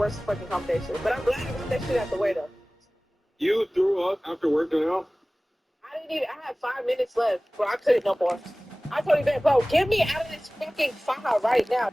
worst fucking combination. But I'm glad I got that shit out the way, though. You threw up after working out? I had 5 minutes left, but I couldn't no more. I told him, bro, get me out of this fucking fire right now.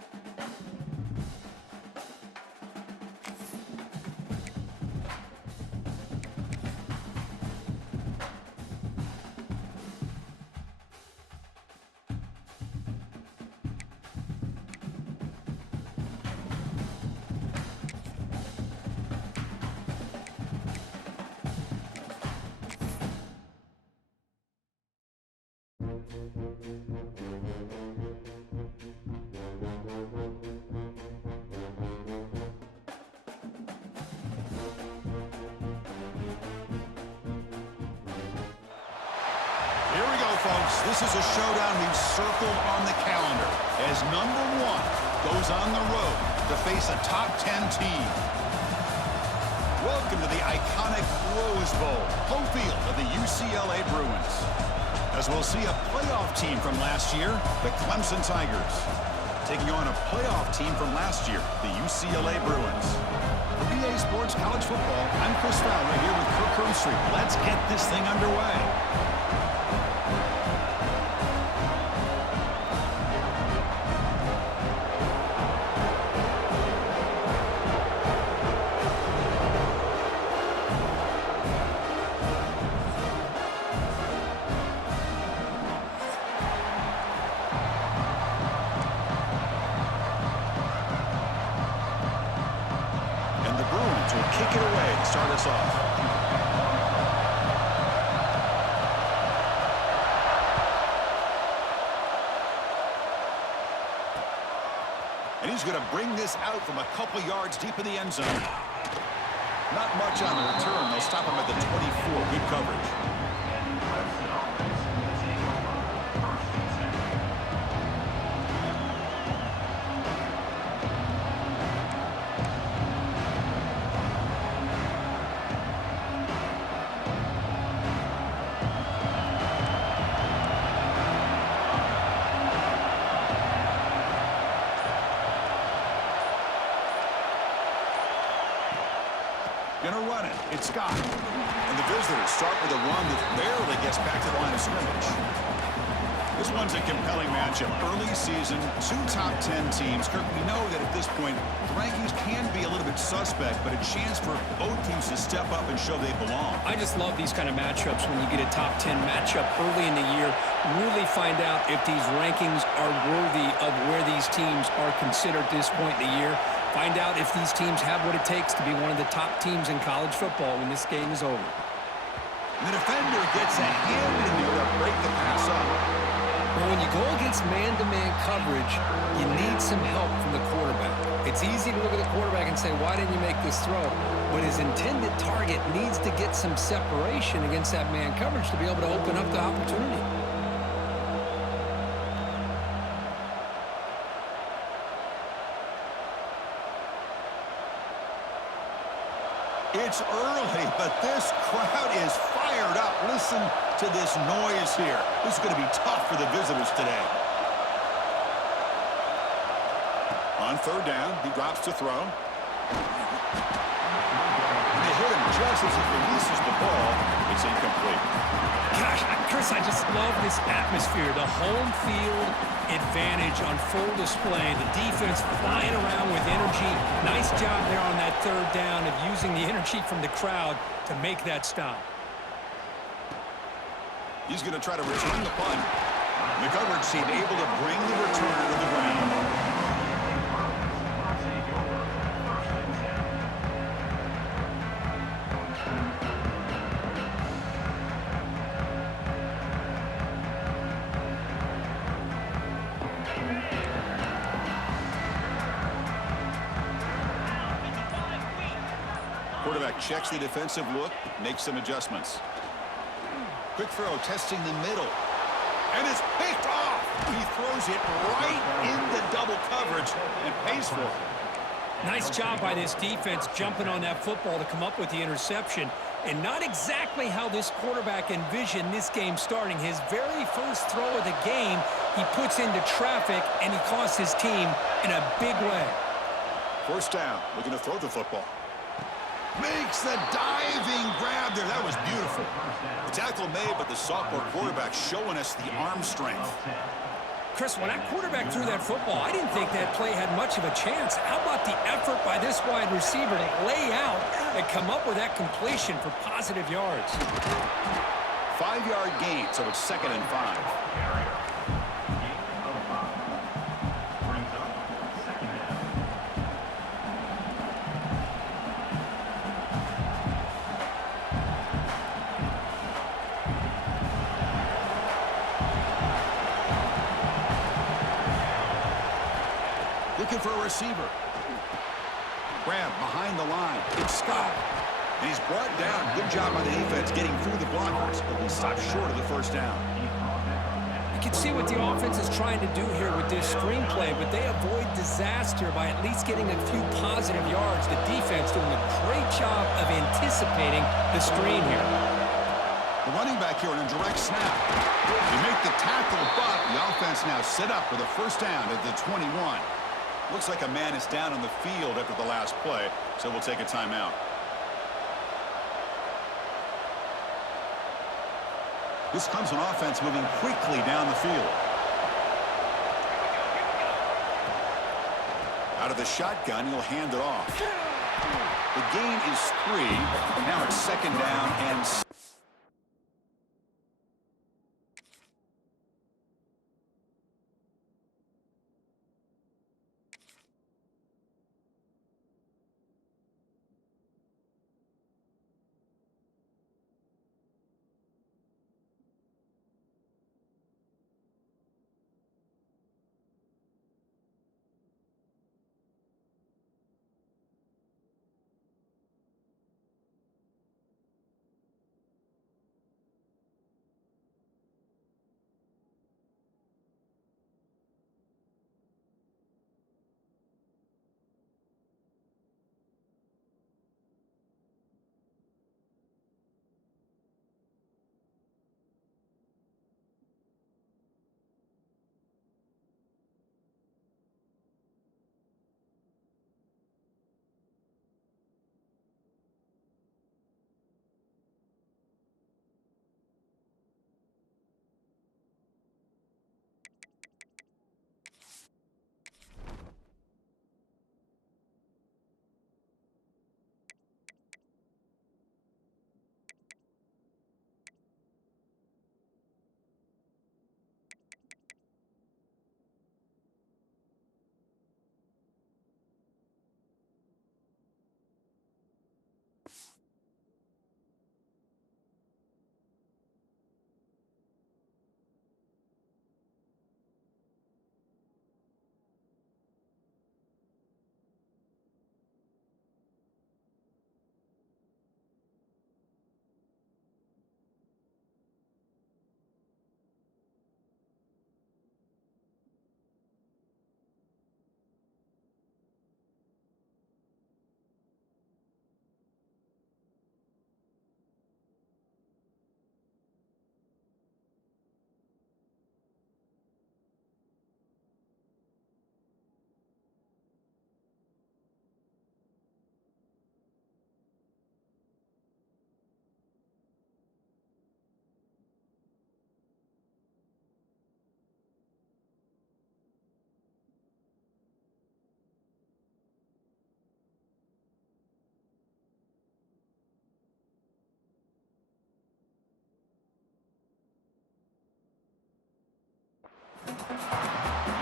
Here we go, folks. This is a showdown we've circled on the calendar as number 1 goes on the road to face a top 10 team. Welcome to the iconic Rose Bowl, home field of the UCLA Bruins. As we'll see a playoff team from last year, the Clemson Tigers, taking on a playoff team from last year, the UCLA Bruins. For EA Sports College Football, I'm Chris Fowler here with Kirk Herbstreit. Let's get this thing underway. Kick it away to start us off. And he's going to bring this out from a couple yards deep in the end zone. Not much on the return. They'll stop him at the 24. Good coverage. Gonna run it. It's Scott. And the visitors start with a run that barely gets back to the line of scrimmage. This one's a compelling matchup. Early season, 2 top 10 teams. Kirk, we know that at this point, the rankings can be a little bit suspect, but a chance for both teams to step up and show they belong. I just love these kind of matchups when you get a top 10 matchup early in the year. Really find out if these rankings are worthy of where these teams are considered at this point in the year. Find out if these teams have what it takes to be one of the top teams in college football when this game is over. The defender gets a hand in there to break the pass up. Well, when you go against man-to-man coverage, you need some help from the quarterback. It's easy to look at the quarterback and say, why didn't you make this throw? But his intended target needs to get some separation against that man coverage to be able to open up the opportunity. It's early, but this crowd is fired up. Listen to this noise here. This is going to be tough for the visitors today. On 3rd down, he drops to throw. And they hit him just as he releases the ball. It's incomplete. Gosh, Chris, I just love this atmosphere. The home field advantage on full display. The defense flying around with energy. Nice job there on that 3rd down of using the energy from the crowd to make that stop. He's going to try to return the punt. The coverage team able to bring the returner to the ground. Quarterback checks the defensive look, makes some adjustments. Quick throw, testing the middle. And it's picked off. He throws it right into double coverage and pays for it. Nice job by this defense jumping on that football to come up with the interception. And not exactly how this quarterback envisioned this game starting. His very first throw of the game, he puts into traffic, and he costs his team in a big way. First down, looking to throw the football. Makes the diving grab there. That was beautiful. The tackle made, but the sophomore quarterback showing us the arm strength. Chris, when that quarterback threw that football, I didn't think that play had much of a chance. How about the effort by this wide receiver to lay out and come up with that completion for positive yards? 5-yard gain, so it's 2nd and 5. Looking for a receiver. Grab behind the line. It's Scott. And he's brought down. Good job by the defense getting through the blockers, but we stopped short of the first down. You can see what the offense is trying to do here with this screenplay, but they avoid disaster by at least getting a few positive yards. The defense doing a great job of anticipating the screen here. The running back here on a direct snap. They make the tackle, but the offense now set up with a first down at the 21. Looks like a man is down on the field after the last play, so we'll take a timeout. This comes on offense moving quickly down the field. Out of the shotgun, he'll hand it off. The gain is 3. Now it's 2nd down and 6.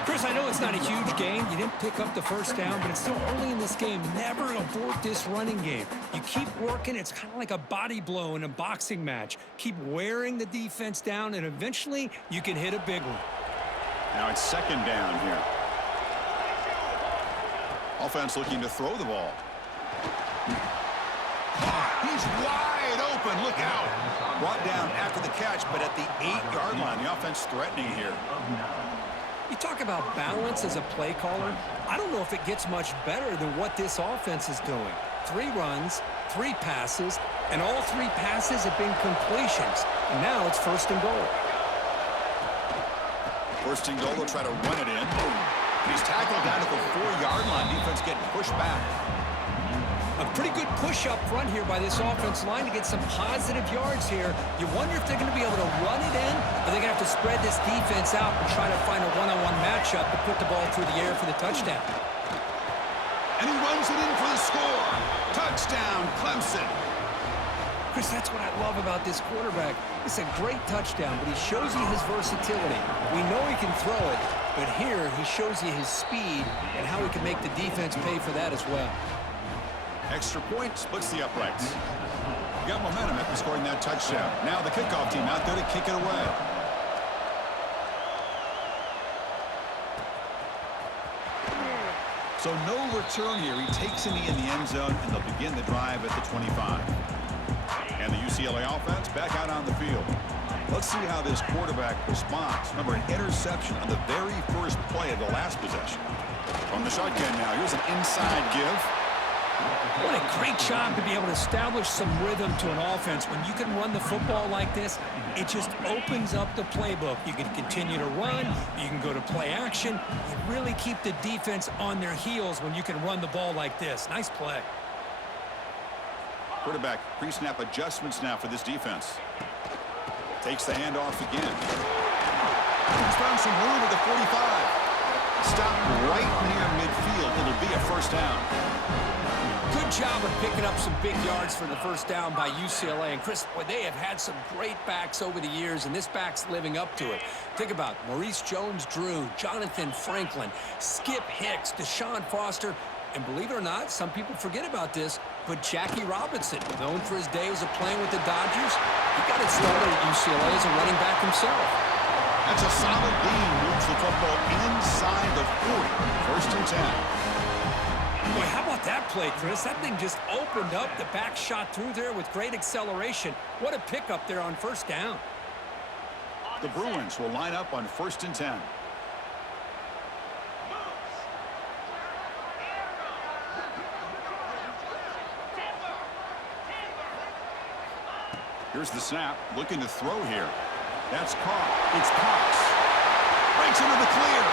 Chris, I know it's not a huge gain. You didn't pick up the first down, but it's still early in this game. Never abort this running game. You keep working. It's kind of like a body blow in a boxing match. Keep wearing the defense down, and eventually you can hit a big one. Now it's 2nd down here. Offense looking to throw the ball. He's wide open. Look out. Brought down after the catch, but at the 8-yard line. The offense threatening here. You talk about balance as a play caller. I don't know if it gets much better than what this offense is doing. 3 runs, 3 passes, and all 3 passes have been completions. And now it's 1st and goal. 1st and goal, they'll try to run it in. He's tackled down at the 4-yard line. Defense getting pushed back. A pretty good push up front here by this offensive line to get some positive yards here. You wonder if they're going to be able to run it in, or they're going to have to spread this defense out and try to find a one-on-one matchup to put the ball through the air for the touchdown. And he runs it in for the score. Touchdown, Clemson. Chris, that's what I love about this quarterback. It's a great touchdown, but he shows you his versatility. We know he can throw it, but here he shows you his speed and how he can make the defense pay for that as well. Extra point splits the uprights. You got momentum after scoring that touchdown. Now the kickoff team out there to kick it away. So no return here. He takes it in the end zone, and they'll begin the drive at the 25. And the UCLA offense back out on the field. Let's see how this quarterback responds. Remember, an interception on the very first play of the last possession. From the shotgun now, here's an inside give. What a great job to be able to establish some rhythm to an offense. When you can run the football like this, it just opens up the playbook. You can continue to run. You can go to play action. You really keep the defense on their heels when you can run the ball like this. Nice play. Quarterback pre-snap adjustments now for this defense. Takes the handoff again. He's found some room at the 45. Stop right near midfield. It'll be a first down. Good job of picking up some big yards for the first down by UCLA. And Chris, boy, they have had some great backs over the years, and this back's living up to it. Think about Maurice Jones-Drew, Jonathan Franklin, Skip Hicks, Deshaun Foster, and believe it or not, some people forget about this, but Jackie Robinson, known for his days of playing with the Dodgers, he got it started at UCLA as a running back himself. That's a solid beam. Moves the football inside the 40. First and 10. Boy, how about that play, Chris? That thing just opened up. The back shot through there with great acceleration. What a pickup there on first down. The Bruins will line up on first and 10. Here's the snap. Looking to throw here. That's caught. It's Cox. Breaks into the clear.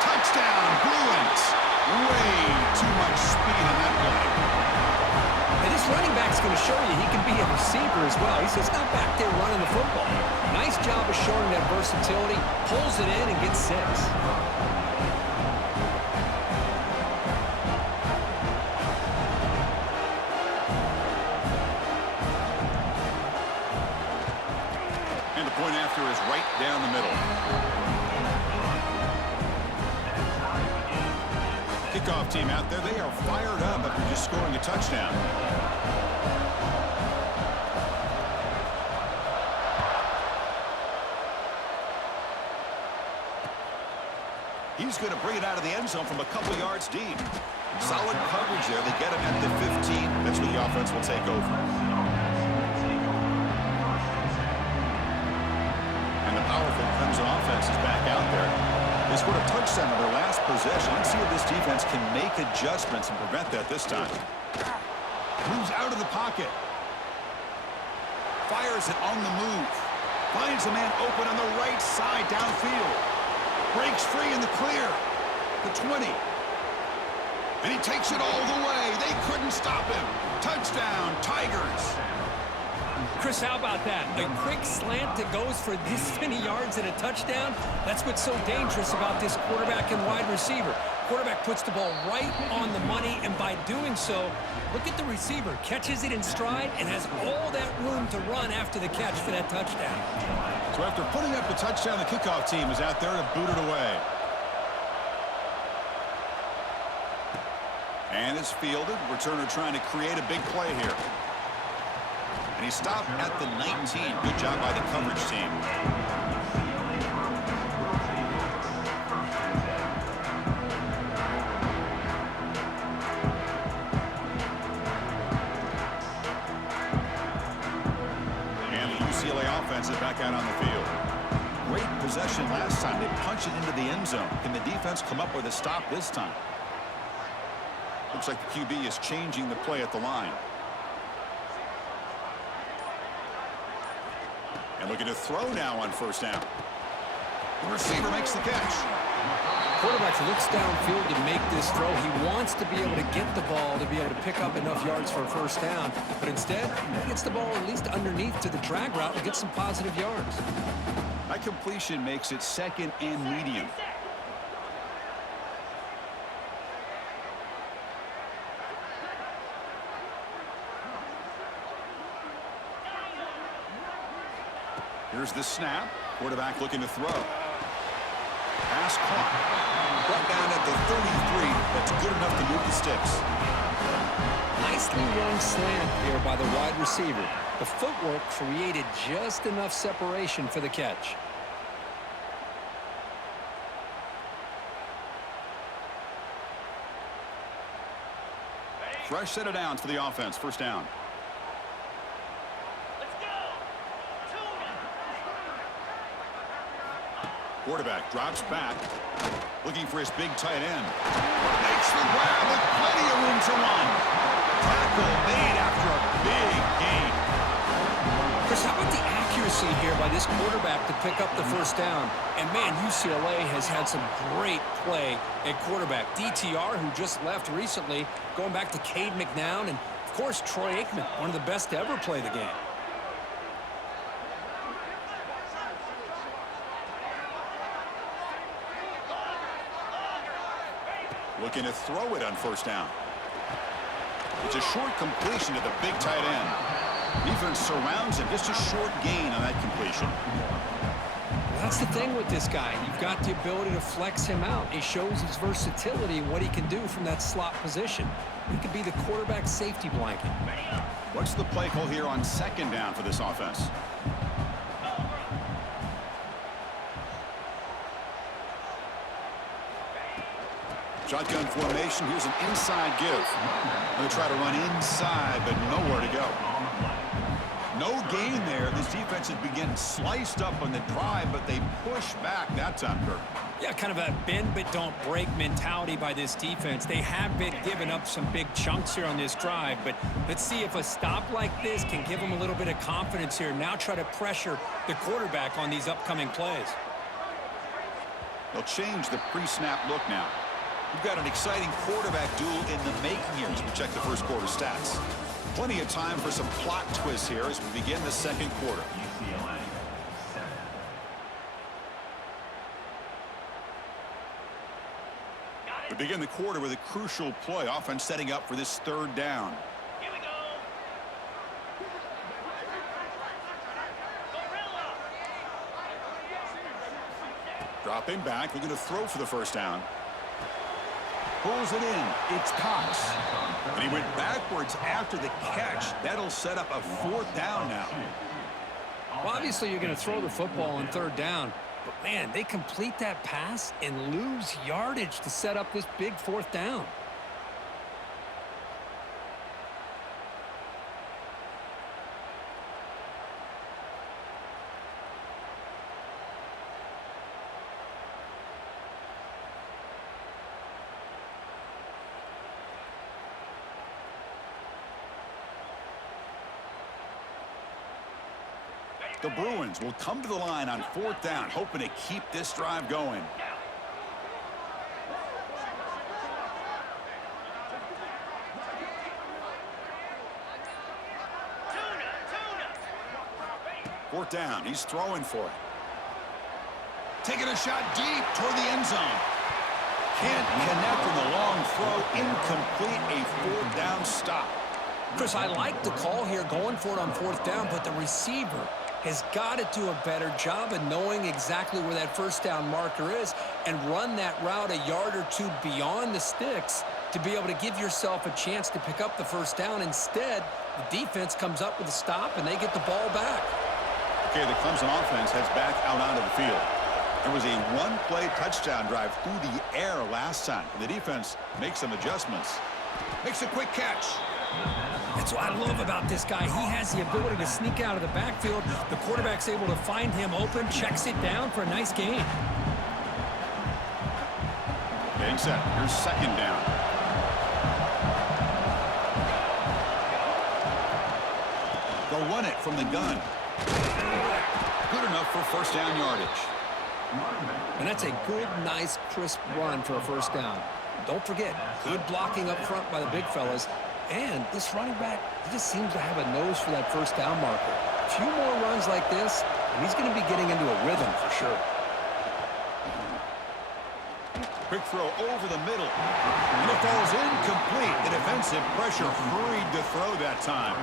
Touchdown, Bruins. Way too much speed on that play. And this running back's going to show you he can be a receiver as well. He's just not back there running the football. Nice job of showing that versatility. Pulls it in and gets 6. And the point after is right down the middle. Kickoff team out there, they are fired up after just scoring a touchdown. He's going to bring it out of the end zone from a couple yards deep. Solid coverage there. They get him at the 15. That's where the offense will take over. And the powerful Clemson offense is back out there. They scored a touchdown on their last possession. Let's see if this defense can make adjustments and prevent that this time. Moves out of the pocket. Fires it on the move. Finds a man open on the right side downfield. Breaks free in the clear. The 20. And he takes it all the way. They couldn't stop him. Touchdown, Tigers. Chris, how about that? A quick slant that goes for this many yards and a touchdown. That's what's so dangerous about this quarterback and wide receiver. Quarterback puts the ball right on the money, and by doing so, look at the receiver. Catches it in stride and has all that room to run after the catch for that touchdown. So after putting up the touchdown, the kickoff team is out there to boot it away. And it's fielded. Returner trying to create a big play here. And he stopped at the 19. Good job by the coverage team. And the UCLA offense is back out on the field. Great possession last time. They punch it into the end zone. Can the defense come up with a stop this time? Looks like the QB is changing the play at the line. And looking to throw now on first down. The receiver makes the catch. Quarterback looks downfield to make this throw. He wants to be able to get the ball to be able to pick up enough yards for a first down. But instead, he gets the ball at least underneath to the drag route and gets some positive yards. That completion makes it 2nd and medium. Here's the snap. Quarterback looking to throw. Pass caught. Brought down at the 33. That's good enough to move the sticks. Nicely run slant here by the wide receiver. The footwork created just enough separation for the catch. Fresh set of downs for the offense. First down. Quarterback drops back, looking for his big tight end. Makes the grab with plenty of room to run. Tackle made after a big gain. Chris, how about the accuracy here by this quarterback to pick up the first down? And, man, UCLA has had some great play at quarterback. DTR, who just left recently, going back to Cade McNown, and, of course, Troy Aikman, one of the best to ever play the game. Looking to throw it on first down. It's a short completion to the big tight end. Defense surrounds him. Just a short gain on that completion. Well, that's the thing with this guy. You've got the ability to flex him out. He shows his versatility and what he can do from that slot position. He could be the quarterback safety blanket. What's the play call here on 2nd down for this offense? Shotgun formation. Here's an inside give. Going to try to run inside, but nowhere to go. No gain there. This defense has been getting sliced up on the drive, but they push back that time, Kirk. Yeah, kind of a bend but don't break mentality by this defense. They have been giving up some big chunks here on this drive, but let's see if a stop like this can give them a little bit of confidence here. Now try to pressure the quarterback on these upcoming plays. They'll change the pre-snap look now. We've got an exciting quarterback duel in the making here as we check the first quarter stats. Plenty of time for some plot twists here as we begin the second quarter. We begin the quarter with a crucial play. Offense setting up for this 3rd down. Here we go. Dropping back, looking to throw for the first down. Pulls it in. It's Cox. And he went backwards after the catch. That'll set up a 4th down now. Well, obviously, you're going to throw the football on 3rd down. But, man, they complete that pass and lose yardage to set up this big 4th down. The Bruins will come to the line on 4th down, hoping to keep this drive going. Fourth down, he's throwing for it. Taking a shot deep toward the end zone. Can't connect on the long throw. Incomplete, a 4th down stop. Chris, I like the call here, going for it on 4th down, but the receiver has got to do a better job of knowing exactly where that first down marker is and run that route a yard or two beyond the sticks to be able to give yourself a chance to pick up the first down. Instead, the defense comes up with a stop and they get the ball back. Okay, the Clemson offense heads back out onto the field. There was a 1-play touchdown drive through the air last time. The defense makes some adjustments. Makes a quick catch. That's what I love about this guy. He has the ability to sneak out of the backfield. The quarterback's able to find him open, checks it down for a nice gain. Getting set. Here's 2nd down. They'll run it from the gun. Good enough for first down yardage. And that's a good, nice, crisp run for a first down. Don't forget, good blocking up front by the big fellas. And this running back, he just seems to have a nose for that first down marker. A few more runs like this, and he's going to be getting into a rhythm for sure. Quick throw over the middle. And it falls incomplete. The defensive pressure hurried to throw that time.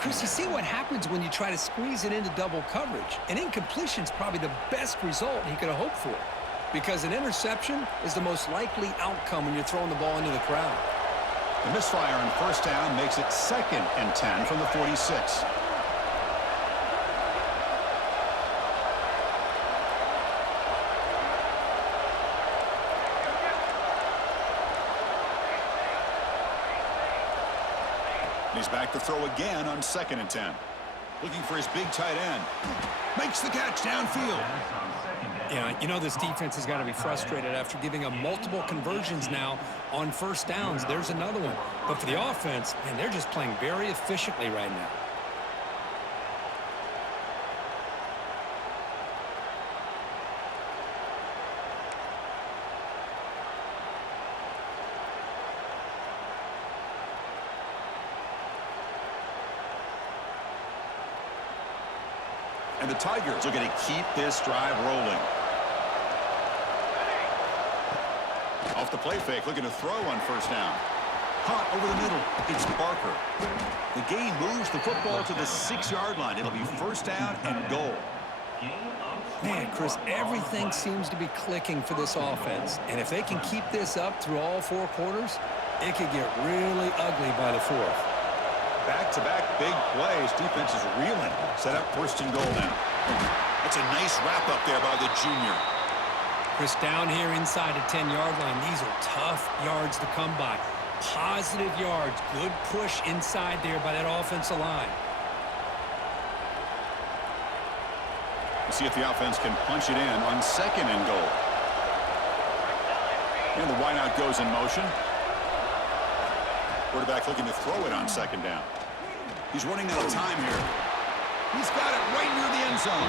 Chris, you see what happens when you try to squeeze it into double coverage. An incompletion is probably the best result he could have hoped for, because an interception is the most likely outcome when you're throwing the ball into the crowd. The misfire on first down makes it 2nd and 10 from the 46. He's back to throw again on 2nd and 10. Looking for his big tight end. Makes the catch downfield. Yeah, you know this defense has got to be frustrated after giving them multiple conversions now on first downs. There's another one. But for the offense, man, they're just playing very efficiently right now. And the Tigers are going to keep this drive rolling. Off the play fake, looking to throw on first down. Hot over the middle. It's Barker. The game moves the football to the 6-yard line. It'll be first down and goal. Man, Chris, everything seems to be clicking for this offense. And if they can keep this up through all 4 quarters, it could get really ugly by the 4th. Back-to-back big plays. Defense is reeling. Set up first and goal now. That's a nice wrap up there by the junior. Chris, down here inside the 10-yard line, these are tough yards to come by. Positive yards. Good push inside there by that offensive line. We'll see if the offense can punch it in on 2nd and goal. And the wideout goes in motion. Quarterback looking to throw it on 2nd down. He's running out of time here. He's got it right near the end zone.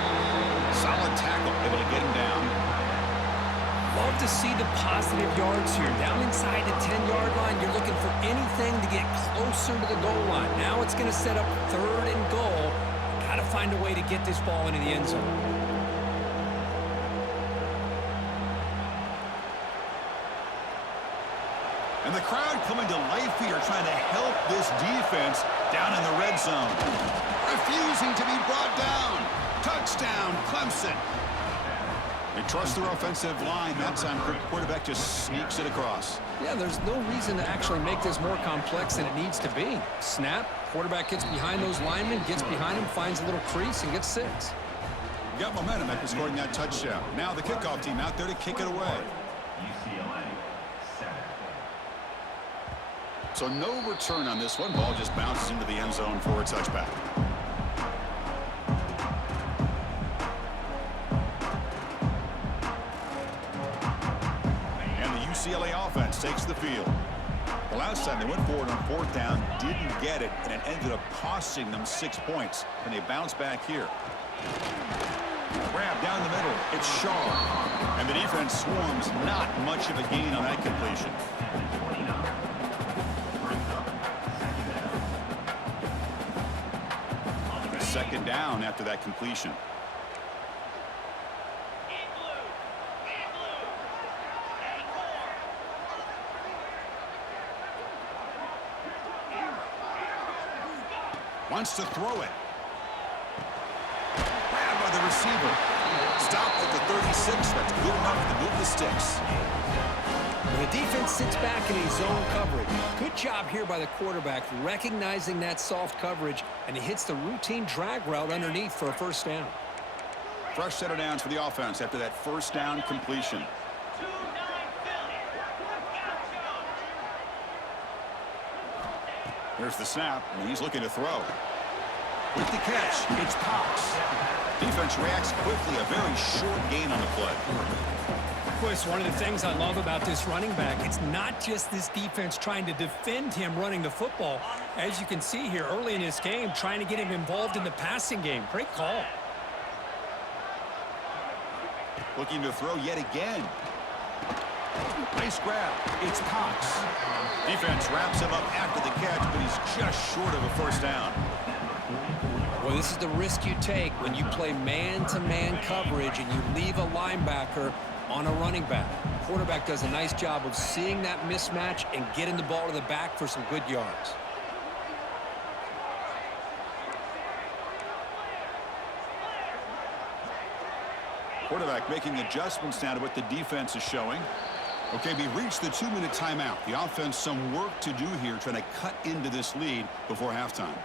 Solid tackle, able to get him down. Love to see the positive yards here. Down inside the 10-yard line, you're looking for anything to get closer to the goal line. Now it's going to set up 3rd and goal. Got to find a way to get this ball into the end zone. And the crowd coming to life here, trying to help this defense down in the red zone. Refusing to be brought down. Touchdown, Clemson. They trust their offensive line. That time, quarterback just sneaks it across. Yeah, there's no reason to actually make this more complex than it needs to be. Snap, quarterback gets behind those linemen, gets behind him, finds a little crease, and gets 6. Got momentum after scoring that touchdown. Now the kickoff team out there to kick it away. So no return on this one. Ball just bounces into the end zone for a touchback. And the UCLA offense takes the field. The last time they went forward on 4th down, didn't get it, and it ended up costing them 6 points. And they bounce back here. Grab down the middle. It's Shaw. And the defense swarms. Not much of a gain on that completion. Second down after that completion. Wants to throw it. Grabbed by the receiver. Stopped at the 36. That's good enough to move the sticks. The defense sits back in a zone coverage. Good job here by the quarterback, recognizing that soft coverage, and he hits the routine drag route underneath for a first down. Fresh set of downs for the offense after that first down completion. Here's the snap, and he's looking to throw. With the catch, it's Cox. Defense reacts quickly, a very short gain on the play. Chris, one of the things I love about this running back, it's not just this defense trying to defend him running the football. As you can see here early in this game, trying to get him involved in the passing game. Great call. Looking to throw yet again. Nice grab. It's Cox. Defense wraps him up after the catch, but he's just short of a first down. Well, this is the risk you take when you play man-to-man coverage and you leave a linebacker on a running back. Quarterback does a nice job of seeing that mismatch and getting the ball to the back for some good yards. Quarterback making adjustments now to what the defense is showing. Okay, we reached the 2-minute timeout. The offense some work to do here, trying to cut into this lead before halftime.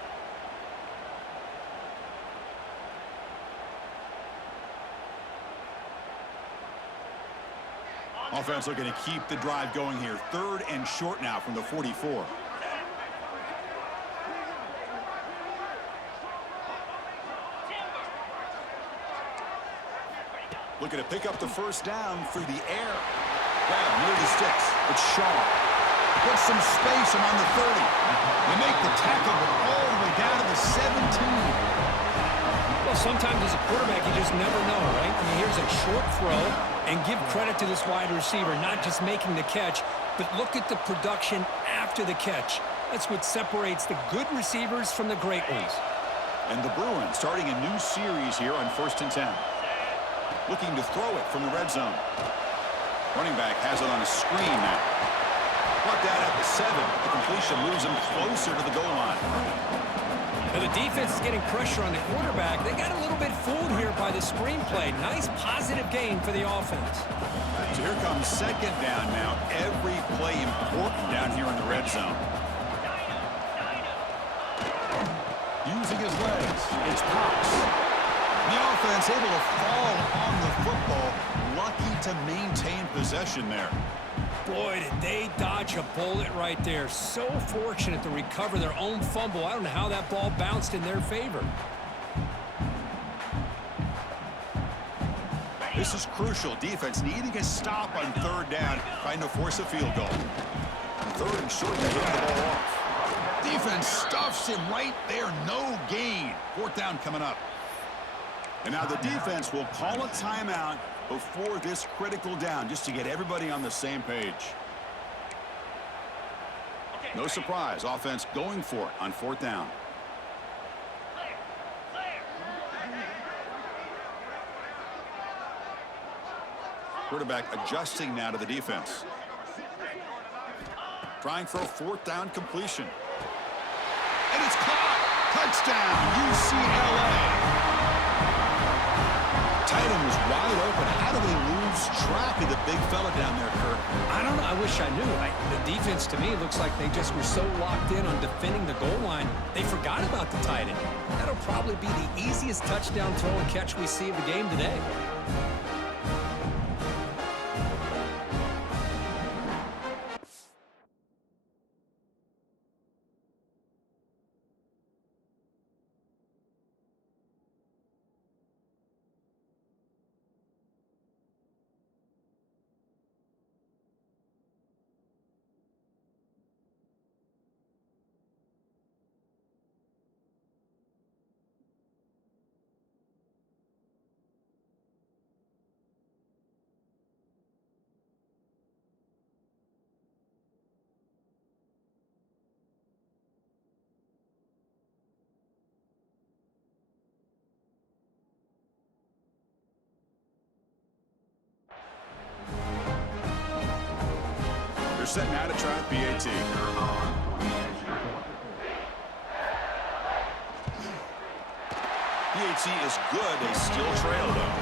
Offense looking to keep the drive going here. 3rd and short now from the 44. Looking to pick up the first down through the air. Grab near the sticks. It's Shaw. Puts some space around the 30. They make the tackle all the way down to the 17. Well, sometimes as a quarterback, you just never know, right? I mean, here's a short throw, and give credit to this wide receiver, not just making the catch, but look at the production after the catch. That's what separates the good receivers from the great ones. And the Bruins starting a new series here on 1st and 10. Looking to throw it from the red zone. Running back has it on a screen now. Brought down at the 7. The completion moves him closer to the goal line. Now the defense is getting pressure on the quarterback. They got a little bit fooled here by the screenplay. Nice positive gain for the offense. So here comes 2nd down now. Every play important down here in the red zone. Using his legs, it's Cox. The offense able to fall on the football. Lucky to maintain possession there. Boy, did they dodge a bullet right there. So fortunate to recover their own fumble. I don't know how that ball bounced in their favor. This is crucial. Defense needing a stop on 3rd down, trying to force a field goal. 3rd and short, they hand the ball off. Defense stuffs him right there. No gain. 4th down coming up. And now the defense will call a timeout before this critical down, just to get everybody on the same page. No surprise, offense going for it on 4th down. Quarterback adjusting now to the defense. Trying for a 4th down completion. And it's caught! Touchdown, UCLA! Tight end was wide open. How do they lose track of the big fella down there, Kirk? I don't know. I wish I knew. The defense, to me, looks like they just were so locked in on defending the goal line, they forgot about the tight end. That'll probably be the easiest touchdown throw and catch we see of the game today. Set now to try PAT. PAT is good. They still trail, though.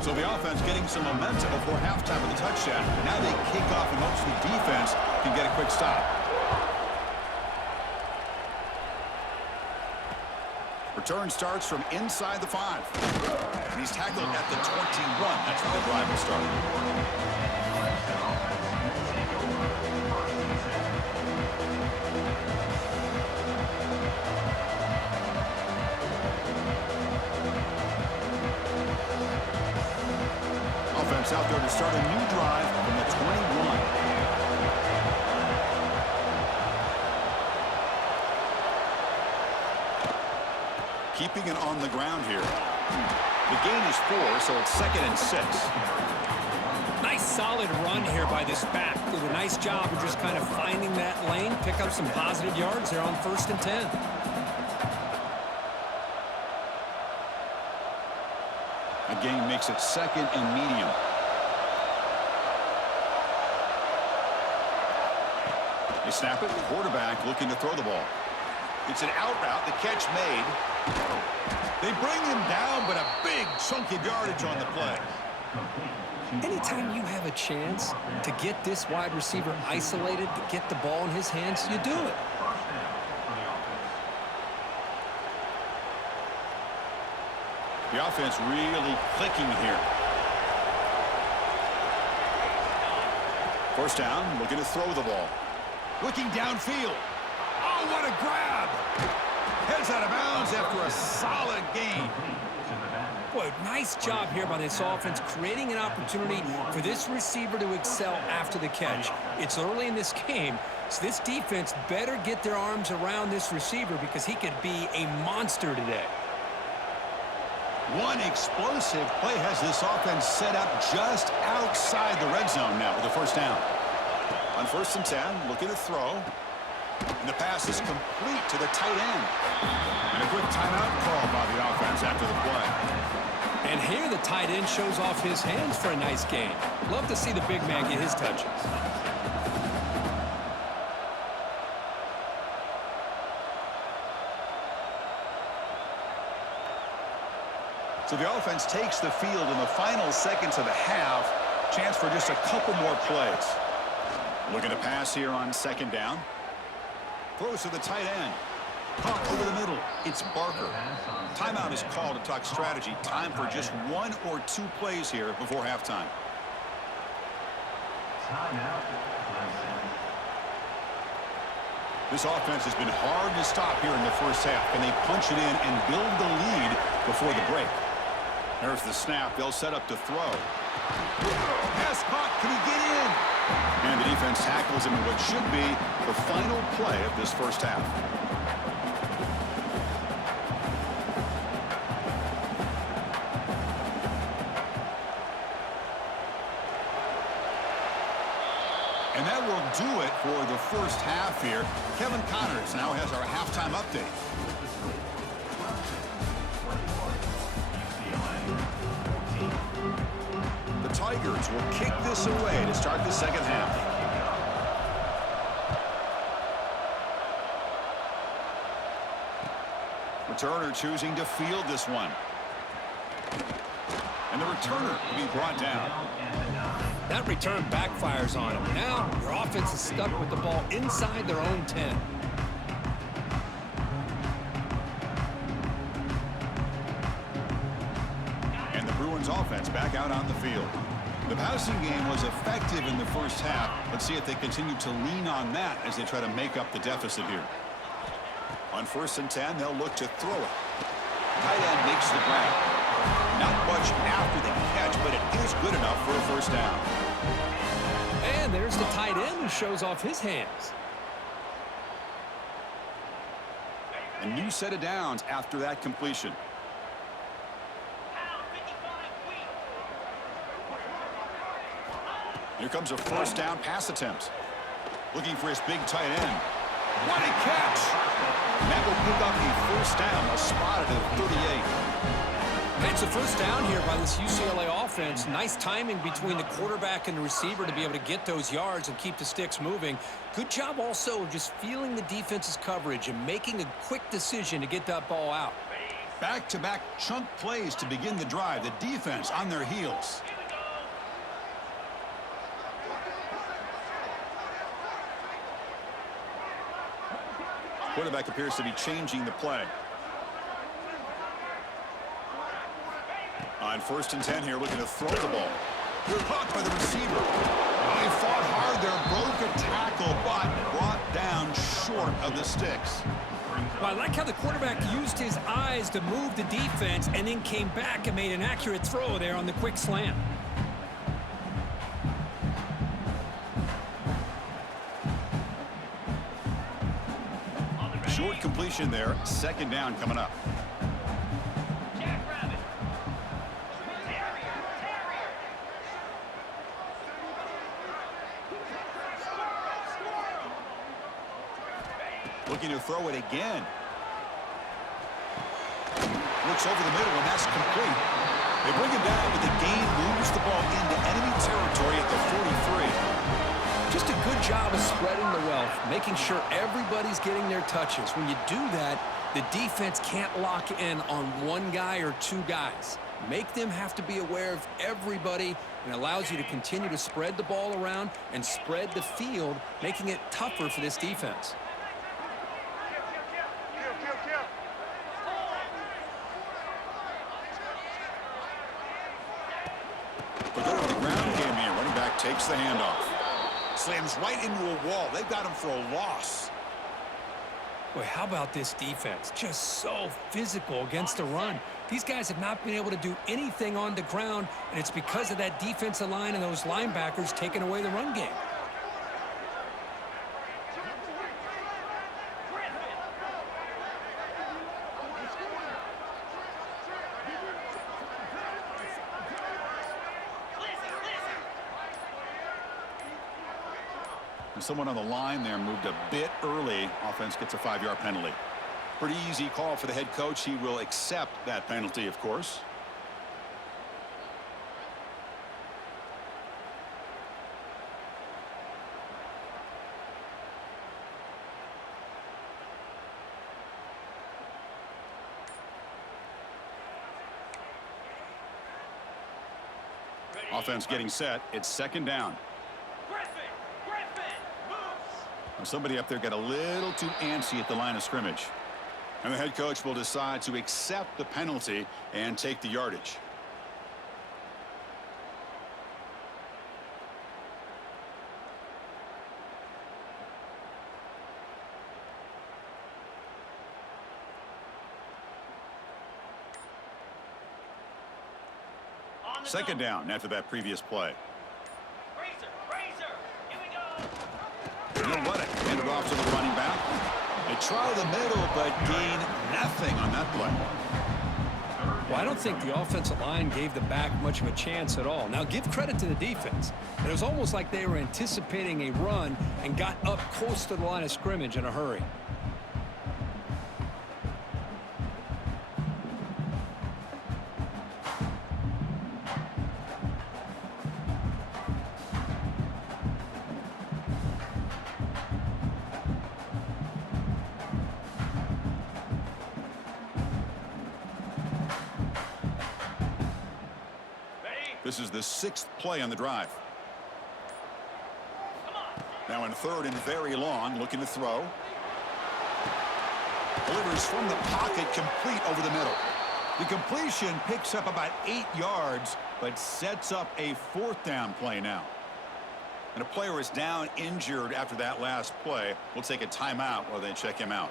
So the offense getting some momentum before halftime with the touchdown. Now they kick off and hopes the defense can get a quick stop. Return starts from inside the 5. And he's tackled at the 21. That's where the drive will start. offense out there to start a new drive from the 21. Keeping it on the ground here. The gain is 4, so it's 2nd and 6. Nice solid run here by this back. Did a nice job of just kind of finding that lane, pick up some positive yards there on 1st and 10. A gain makes it 2nd and medium. They snap it. The quarterback looking to throw the ball. It's an out route. The catch made. They bring him down, but a big chunk of yardage on the play. Anytime you have a chance to get this wide receiver isolated, to get the ball in his hands, you do it. The offense really clicking here. 1st down, looking to throw the ball. Looking downfield. Oh, what a grab! Heads out of bounds after a solid gain. Boy, nice job here by this offense, creating an opportunity for this receiver to excel after the catch. It's early in this game, so this defense better get their arms around this receiver because he could be a monster today. One explosive play has this offense set up just outside the red zone now with the 1st down. On 1st and 10, looking to throw. And the pass is complete to the tight end. And a quick timeout called by the offense after the play. And here the tight end shows off his hands for a nice game. Love to see the big man get his touches. So the offense takes the field in the final seconds of the half. Chance for just a couple more plays. Looking to pass here on 2nd down. Throws to the tight end. Caught over the middle. It's Barker. Timeout is called to talk strategy. Time for just 1 or 2 plays here before halftime. This offense has been hard to stop here in the 1st half. Can they punch it in and build the lead before the break? There's the snap. They'll set up to throw. Pass caught. Can he get in? And the defense tackles him in what should be the final play of this 1st half. And that will do it for the 1st half here. Kevin Connors now has our halftime update. The Tigers will kick this away to start the 2nd half. Returner choosing to field this one. And the returner will be brought down. That return backfires on him. Now your offense is stuck with the ball inside their own 10. And the Bruins offense back out on the field. The passing game was effective in the 1st half. Let's see if they continue to lean on that as they try to make up the deficit here. On 1st and 10, they'll look to throw it. Tight end makes the grab. Not much after the catch, but it is good enough for a 1st down. And there's the tight end who shows off his hands. A new set of downs after that completion. Here comes a 1st down pass attempt. Looking for his big tight end. What a catch! And that will pick up the 1st down. They'll spot it at 38. It's a 1st down here by this UCLA offense. Nice timing between the quarterback and the receiver to be able to get those yards and keep the sticks moving. Good job also of just feeling the defense's coverage and making a quick decision to get that ball out. Back-to-back chunk plays to begin the drive. The defense on their heels. Quarterback appears to be changing the play. On 1st and 10 here, looking to throw the ball. They're caught by the receiver. They fought hard there, broke a tackle, but brought down short of the sticks. Well, I like how the quarterback used his eyes to move the defense and then came back and made an accurate throw there on the quick slant. Short completion there. Second down coming up. Looking to throw it again. Looks over the middle, and that's complete. They bring him down, but the gain moves the ball into enemy territory at the 43. Just a good job of spreading the wealth, making sure everybody's getting their touches. When you do that, the defense can't lock in on one guy or two guys. Make them have to be aware of everybody, and allows you to continue to spread the ball around and spread the field, making it tougher for this defense. But go to the ground game here. Running back takes the handoff. Slams right into a wall. They've got him for a loss. Boy, how about this defense? Just so physical against the run. These guys have not been able to do anything on the ground, and it's because of that defensive line and those linebackers taking away the run game. Someone on the line there moved a bit early. Offense gets a 5-yard penalty. Pretty easy call for the head coach. He will accept that penalty, of course. Offense getting set. It's second down. Somebody up there got a little too antsy at the line of scrimmage. And the head coach will decide to accept the penalty and take the yardage. Second down after that previous play. He'll run it. Hand it off to the running back. They try the middle, but gain nothing on that play. Well, I don't think the offensive line gave the back much of a chance at all. Now, give credit to the defense. It was almost like they were anticipating a run and got up close to the line of scrimmage in a hurry. This is the 6th play on the drive. Now in third and very long, looking to throw. Delivers from the pocket, complete over the middle. The completion picks up about 8 yards, but sets up a 4th down play now. And a player is down injured after that last play. We'll take a timeout while they check him out.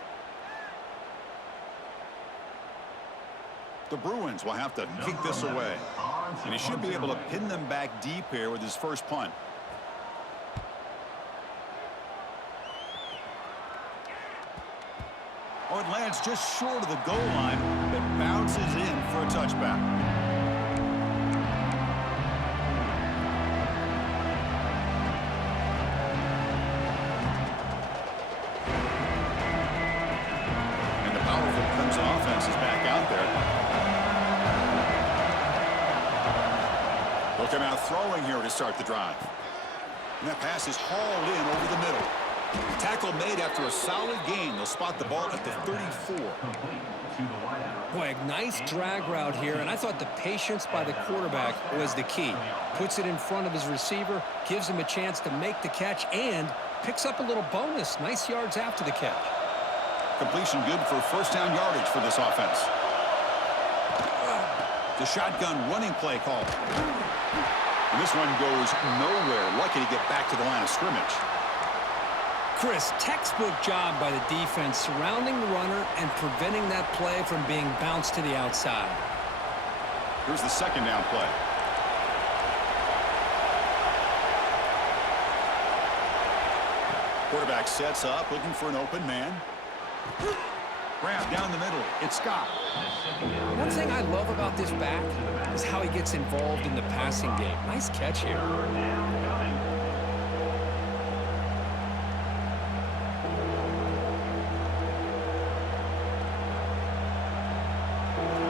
The Bruins will have to kick this away. And he should be able to pin them back deep here with his first punt. Oh, it lands just short of the goal line, but bounces in for a touchback. And the powerful Crimson offense is back out there. They'll come out throwing here to start the drive. And that pass is hauled in over the middle. Tackle made after a solid gain. They'll spot the ball at the 34. Boy, a nice drag route here, and I thought the patience by the quarterback was the key. Puts it in front of his receiver, gives him a chance to make the catch, and picks up a little bonus. Nice yards after the catch. Completion good for first down yardage for this offense. The shotgun running play call. And this one goes nowhere. Lucky to get back to the line of scrimmage. Chris, textbook job by the defense surrounding the runner and preventing that play from being bounced to the outside. Here's the second down play. Quarterback sets up, looking for an open man. Grab down the middle. It's Scott. One thing I love about this back is how he gets involved in the passing game. Nice catch here.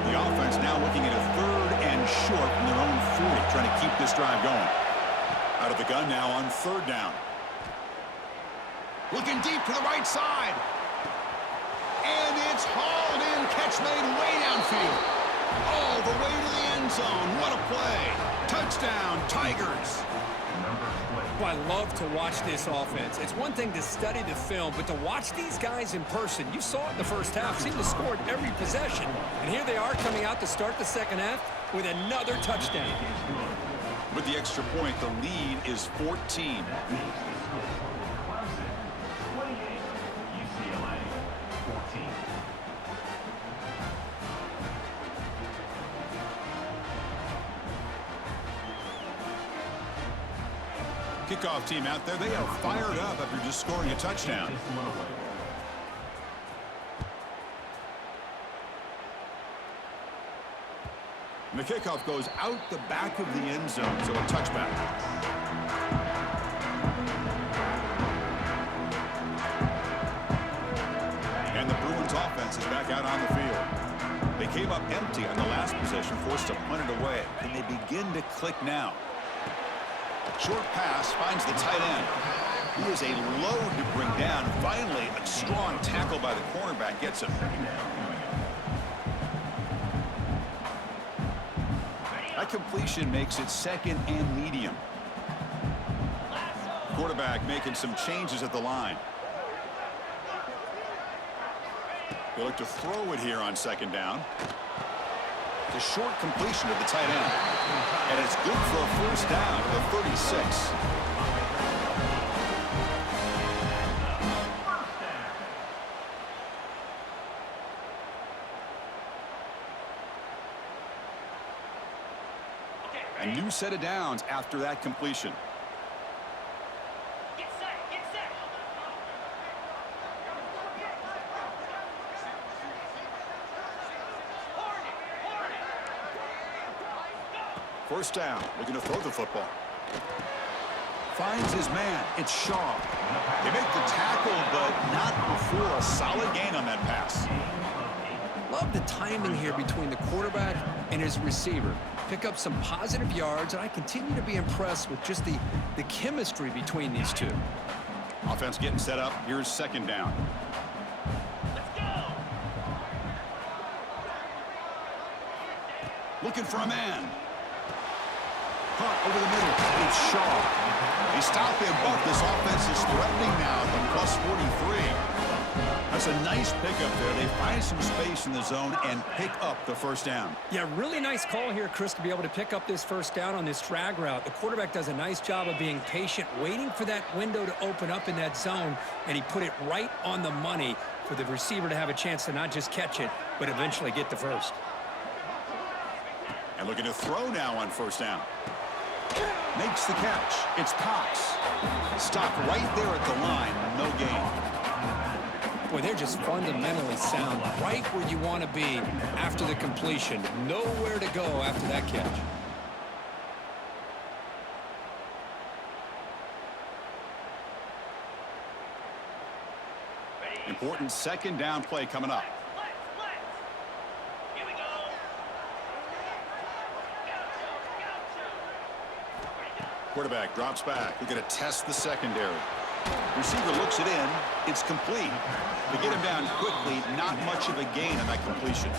The offense now looking at a 3rd and short from their own 40, trying to keep this drive going. Out of the gun now on 3rd down. Looking deep to the right side. And it's hauled in. Catch made way downfield. All the way to the end zone. What a play. Touchdown, Tigers. Well, I love to watch this offense. It's one thing to study the film, but to watch these guys in person, you saw it in the first half, seemed to score at every possession. And here they are coming out to start the second half with another touchdown. With the extra point, the lead is 14. Kickoff team out there, they are fired up after just scoring a touchdown. And the kickoff goes out the back of the end zone, so a touchback. And the Bruins offense is back out on the field. They came up empty on the last possession, forced to punt it away. Can they begin to click now? Short pass finds the tight end. He is a load to bring down. Finally, a strong tackle by the cornerback gets him. That completion makes it 2nd and medium. Quarterback making some changes at the line. They look to throw it here on 2nd down. The short completion of the tight end. And it's good for a 1st down to the 36. A new set of downs after that completion. First down, looking to throw the football. Finds his man. It's Shaw. They make the tackle, but not before a solid gain on that pass. Love the timing here between the quarterback and his receiver. Pick up some positive yards, and I continue to be impressed with just the chemistry between these two. Offense getting set up. Here's 2nd down. Looking for a man. Hunt over the middle. It's Shaw. They stop him, but this offense is threatening now at the plus 43. That's a nice pickup there. They find some space in the zone and pick up the 1st down. Yeah, really nice call here, Chris, to be able to pick up this 1st down on this drag route. The quarterback does a nice job of being patient, waiting for that window to open up in that zone, and he put it right on the money for the receiver to have a chance to not just catch it, but eventually get the 1st. And looking to throw now on 1st down. Makes the catch. It's Cox. Stopped right there at the line. No gain. Boy, they're just fundamentally sound. Right where you want to be after the completion. Nowhere to go after that catch. Important 2nd down play coming up. Quarterback drops back. We're going to test the secondary. Receiver looks it in. It's complete. They get him down quickly. Not much of a gain on that completion.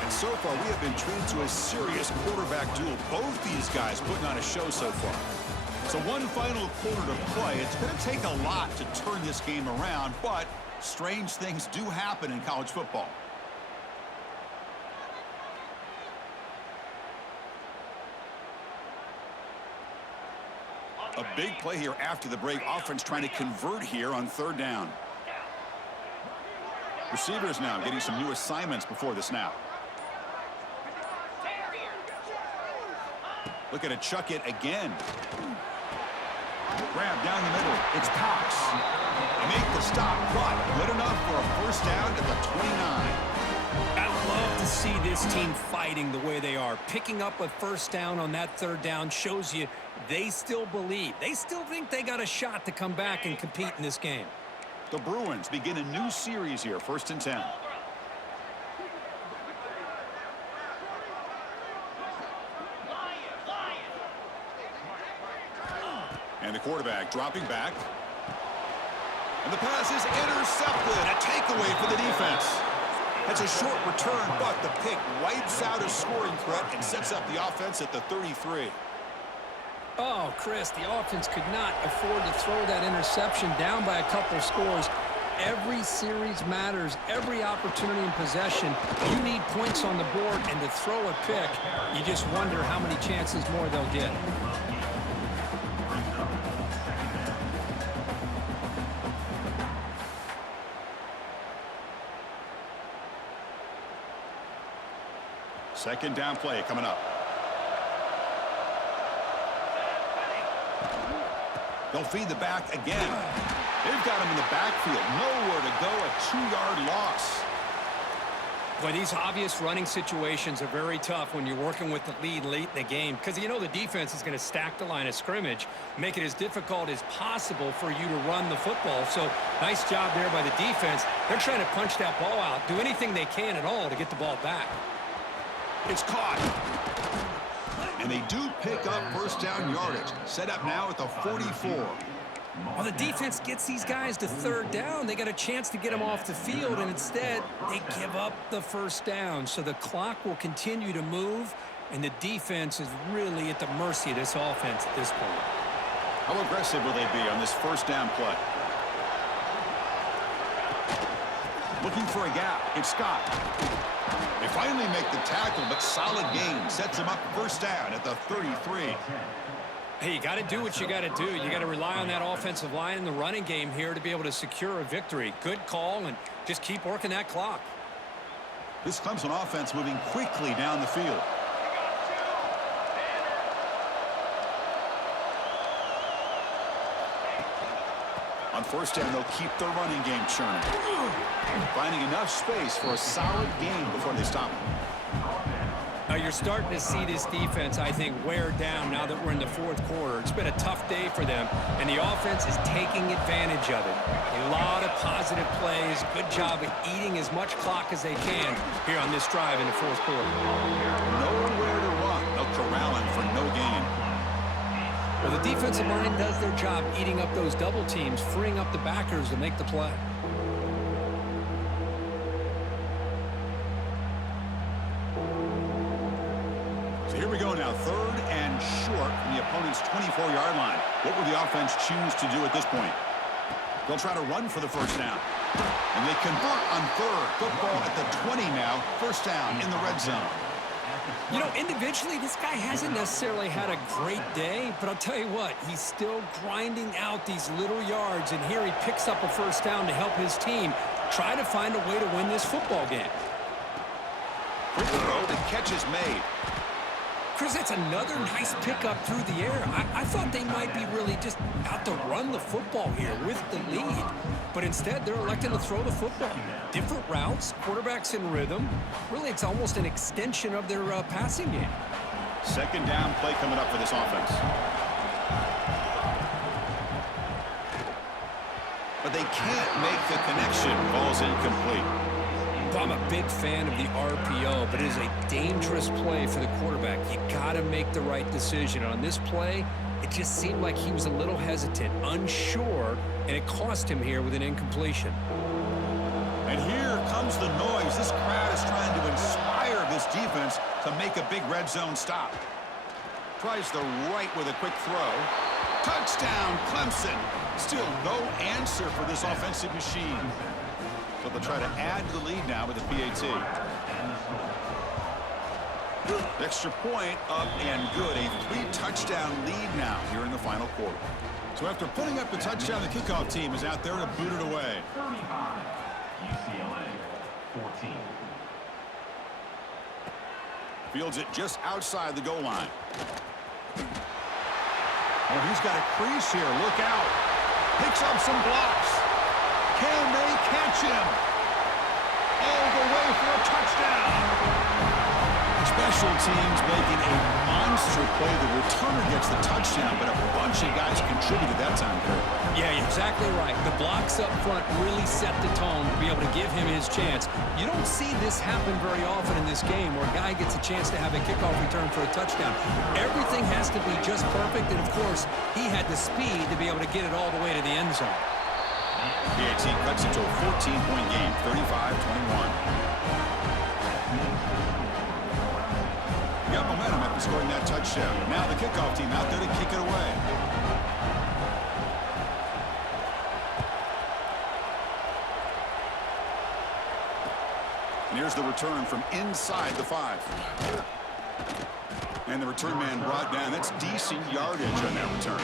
And so far, we have been treated to a serious quarterback duel. Both these guys putting on a show so far. So one final quarter to play. It's going to take a lot to turn this game around, but strange things do happen in college football. A big play here after the break. Offense trying to convert here on 3rd down. Receivers now getting some new assignments before the snap. Looking to chuck it again. Grab down the middle. It's Cox. They make the stop, but good enough for a first down at the 29. I love to see this team fighting the way they are. Picking up a first down on that third down shows you they still believe. They still think they got a shot to come back and compete in this game. The Bruins begin a new series here, 1st and 10. And the quarterback dropping back. And the pass is intercepted. A takeaway for the defense. That's a short return, but the pick wipes out a scoring threat and sets up the offense at the 33. Oh, Chris, the offense could not afford to throw that interception down by a couple scores. Every series matters. Every opportunity in possession. You need points on the board, and to throw a pick, you just wonder how many chances more they'll get. Second down play coming up. They'll feed the back again. They've got him in the backfield. Nowhere to go. A 2-yard loss. Boy, these obvious running situations are very tough when you're working with the lead late in the game, because you know the defense is going to stack the line of scrimmage, make it as difficult as possible for you to run the football. So nice job there by the defense. They're trying to punch that ball out, do anything they can at all to get the ball back. It's caught. And they do pick up first down yardage. Set up now at the 44. Well, the defense gets these guys to third down. They got a chance to get them off the field, and instead they give up the first down. So the clock will continue to move, and the defense is really at the mercy of this offense at this point. How aggressive will they be on this first down play? Looking for a gap. It's Scott. They finally make the tackle, but solid gain sets him up first down at the 33. Hey, you got to do what you got to do. You got to rely on that offensive line in the running game here to be able to secure a victory. Good call, and just keep working that clock. This Clemson offense moving quickly down the field. On first down, they'll keep their running game churning. Finding enough space for a solid gain before they stop him. Now you're starting to see this defense, I think, wear down now that we're in the fourth quarter. It's been a tough day for them, and the offense is taking advantage of it. A lot of positive plays. Good job of eating as much clock as they can here on this drive in the fourth quarter. Nowhere to run. They'll corral him for no gain. Well, the defensive line does their job eating up those double teams, freeing up the backers to make the play. So here we go now, 3rd and short from the opponent's 24-yard line. What will the offense choose to do at this point? They'll try to run for the first down. And they convert on 3rd. Football at the 20 now. First down in the red zone. You know, individually, this guy hasn't necessarily had a great day, but I'll tell you what, he's still grinding out these little yards, and here he picks up a first down to help his team try to find a way to win this football game. Quick throw, the catch is made. Chris, that's another nice pickup through the air. I thought they might be really just out to run the football here with the lead, but instead they're electing to throw the football. Different routes, quarterbacks in rhythm. Really, it's almost an extension of their passing game. Second down play coming up for this offense. But they can't make the connection. Ball's incomplete. I'm a big fan of the RPO, but it is a dangerous play for the quarterback. You got to make the right decision. On this play, it just seemed like he was a little hesitant, unsure, and it cost him here with an incompletion. And here comes the noise. This crowd is trying to inspire this defense to make a big red zone stop. Tries the right with a quick throw. Touchdown, Clemson. Still no answer for this offensive machine. So they'll try to add to the lead now with the PAT. Extra point up and good. A 3-touchdown lead now here in the final quarter. So after putting up the touchdown, the kickoff team is out there to boot it away. 35, UCLA, 14. Fields it just outside the goal line. Oh, he's got a crease here. Look out. Picks up some blocks. Can they catch him? All the way for a touchdown. Special teams making a monster play. The returner gets the touchdown, but a bunch of guys contributed that time, Kurt. Yeah, you're exactly right. The blocks up front really set the tone to be able to give him his chance. You don't see this happen very often in this game where a guy gets a chance to have a kickoff return for a touchdown. Everything has to be just perfect, and of course, he had the speed to be able to get it all the way to the end zone. PAT cuts it to a 14-point game, 35-21. Got momentum after scoring that touchdown. Now the kickoff team out there to kick it away. And here's the return from inside the 5. And the return man brought down. That's decent yardage on that return.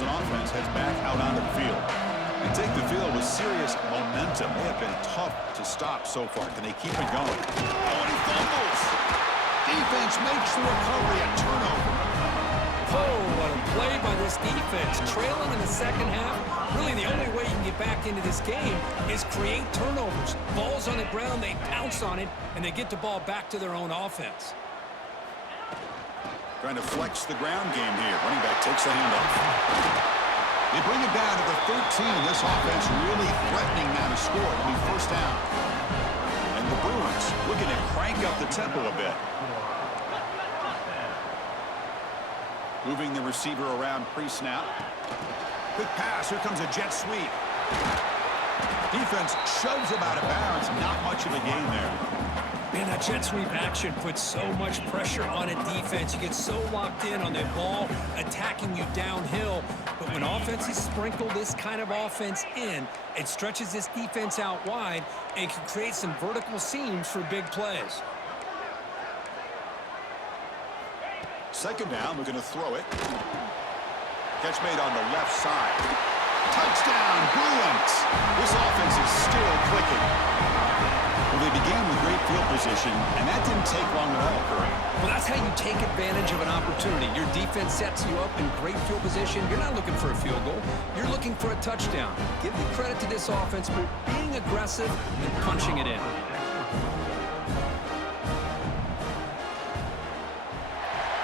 Offense heads back out onto the field. They take the field with serious momentum. They have been tough to stop so far. Can they keep it going? Oh, and he fumbles. Defense makes the recovery, a turnover. Oh, what a play by this defense. Trailing in the second half. Really, the only way you can get back into this game is create turnovers. Ball's on the ground, they pounce on it, and they get the ball back to their own offense. Trying to flex the ground game here. Running back takes the handoff. They bring it down to the 13. This offense really threatening now to score. It'll be first down. And the Bruins looking to crank up the tempo a bit. Moving the receiver around pre-snap. Quick pass. Here comes a jet sweep. Defense shoves him out of bounds. Not much of a gain there. Man, that jet sweep action puts so much pressure on a defense. You get so locked in on the ball attacking you downhill. But when offenses sprinkle this kind of offense in, it stretches this defense out wide and can create some vertical seams for big plays. Second down, we're going to throw it. Catch made on the left side. Touchdown, Bruins! This offense is still clicking. Well, they began with great field position, and that didn't take long at all, Curry. Well, that's how you take advantage of an opportunity. Your defense sets you up in great field position. You're not looking for a field goal. You're looking for a touchdown. Give the credit to this offense for being aggressive and punching it in.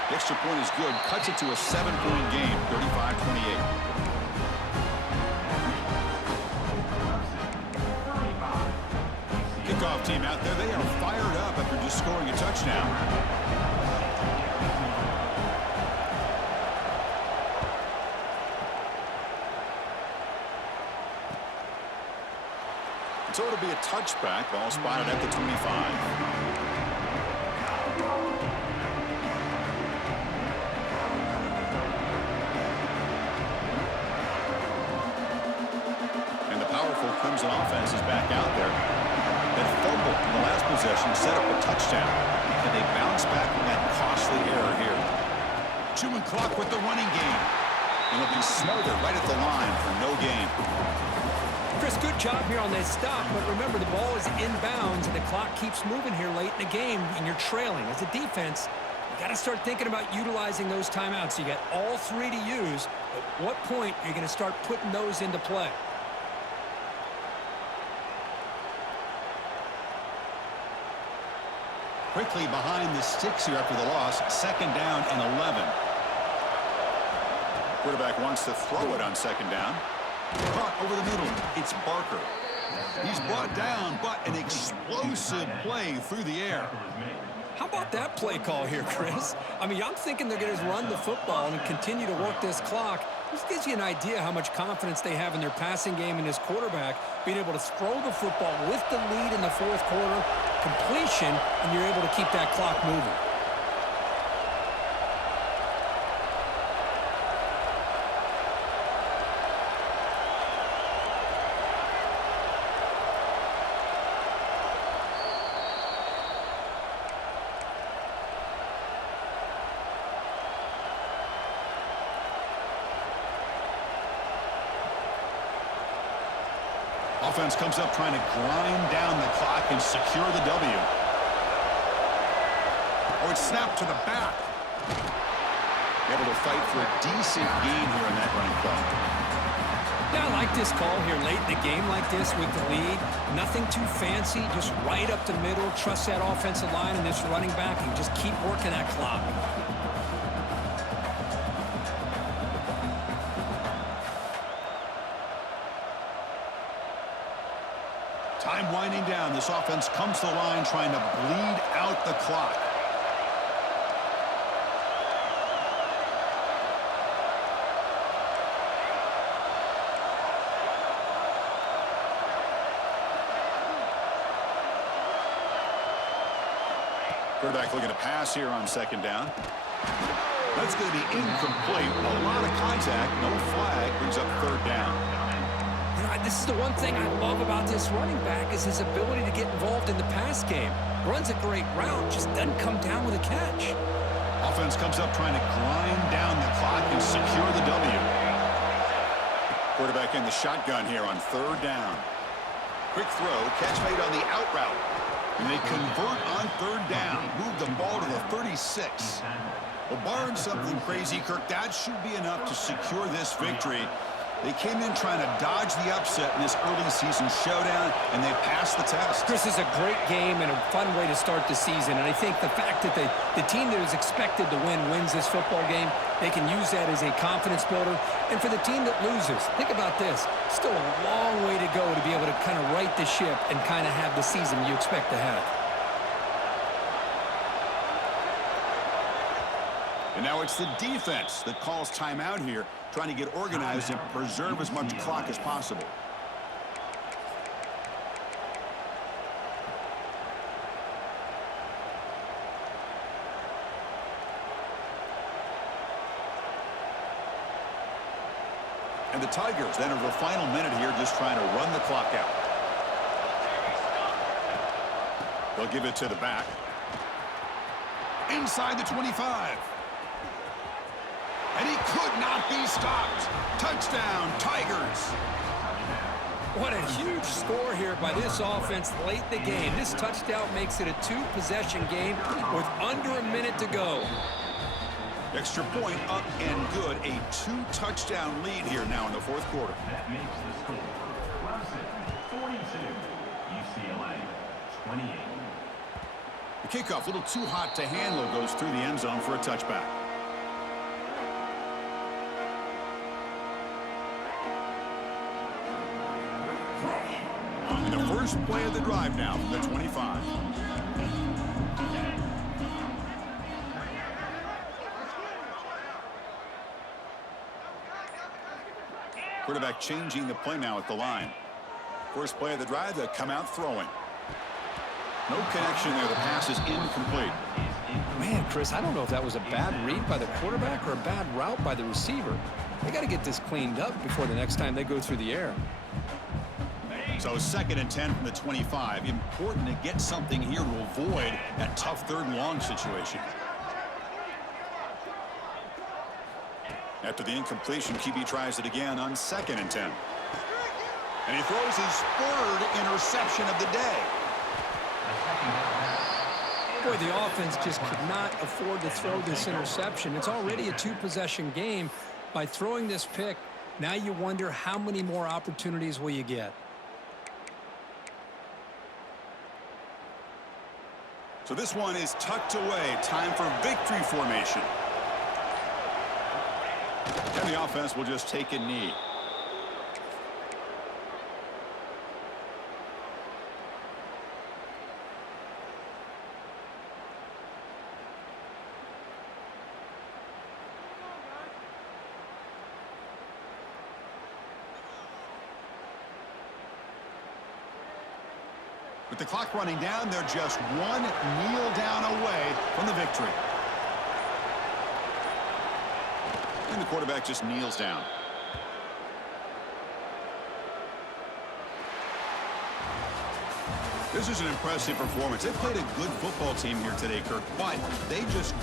The extra point is good. Cuts it to a 7-point game, 35-28. Kickoff team out there. They are fired up after just scoring a touchdown. So it'll be a touchback. Ball spotted at the 25. Clemson offense is back out there. That fumble in the last possession set up a touchdown. Can they bounce back from that costly error here? Chewing clock with the running game. And it'll be smothered right at the line for no gain. Chris, good job here on this stop, but remember the ball is inbounds and the clock keeps moving here late in the game and you're trailing. As a defense, you got to start thinking about utilizing those timeouts. You got all 3 to use. At what point are you going to start putting those into play? Quickly behind the sticks here after the loss. Second down and 11. Quarterback wants to throw it on second down. Caught over the middle. It's Barker. He's brought down, but an explosive play through the air. How about that play call here, Chris? I mean, I'm thinking they're going to run the football and continue to work this clock. This gives you an idea how much confidence they have in their passing game and his quarterback being able to throw the football with the lead in the fourth quarter, completion, and you're able to keep that clock moving. Offense comes up trying to grind down the clock and secure the W. Oh, it's snapped to the back. Able to fight for a decent gain here in that running play. Yeah, I like this call here late in the game like this with the lead. Nothing too fancy, just right up the middle. Trust that offensive line and this running back and just keep working that clock. Time winding down. This offense comes to the line trying to bleed out the clock. Quarterback looking to pass here on second down. That's going to be incomplete. A lot of contact. No flag. Brings up third down. You know, this is the one thing I love about this running back is his ability to get involved in the pass game. Runs a great route, just doesn't come down with a catch. Offense comes up trying to grind down the clock and secure the W. Quarterback in the shotgun here on third down. Quick throw. Catch made on the out route. And they convert on third down. Move the ball to the 36. Well, barring something crazy, Kirk, that should be enough to secure this victory. They came in trying to dodge the upset in this early season showdown, and they passed the test. This is a great game and a fun way to start the season. And I think the fact that the team that is expected to win wins this football game, they can use that as a confidence builder. And for the team that loses, think about this. Still a long way to go to be able to kind of right the ship and kind of have the season you expect to have. And now it's the defense that calls timeout here, trying to get organized and preserve as much clock as possible. And the Tigers then over the final minute here just trying to run the clock out. They'll give it to the back. Inside the 25. And he could not be stopped. Touchdown, Tigers. What a huge score here by this offense late in the game. This touchdown makes it a two-possession game with under a minute to go. Extra point up and good. A two-touchdown lead here now in the fourth quarter. That makes the score Clemson 42, UCLA 28. The kickoff, a little too hot to handle, goes through the end zone for a touchback. And the first play of the drive now from the 25. Quarterback changing the play now at the line. First play of the drive, they come out throwing. No connection there. The pass is incomplete. Man, Chris, I don't know if that was a bad read by the quarterback or a bad route by the receiver. They got to get this cleaned up before the next time they go through the air. So 2nd and 10 from the 25. Important to get something here to avoid that tough third and long situation. After the incompletion, QB tries it again on 2nd and 10. And he throws his third interception of the day. Boy, the offense just could not afford to throw this interception. It's already a two-possession game. By throwing this pick, now you wonder how many more opportunities will you get. So this one is tucked away. Time for victory formation. And the offense will just take a knee. With the clock running down, they're just one kneel down away from the victory. And the quarterback just kneels down. This is an impressive performance. They played a good football team here today, Kirk, but they just